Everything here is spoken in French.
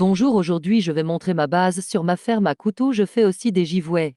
Bonjour, aujourd'hui je vais montrer ma base sur ma ferme à couteau. Je fais aussi des giveaways.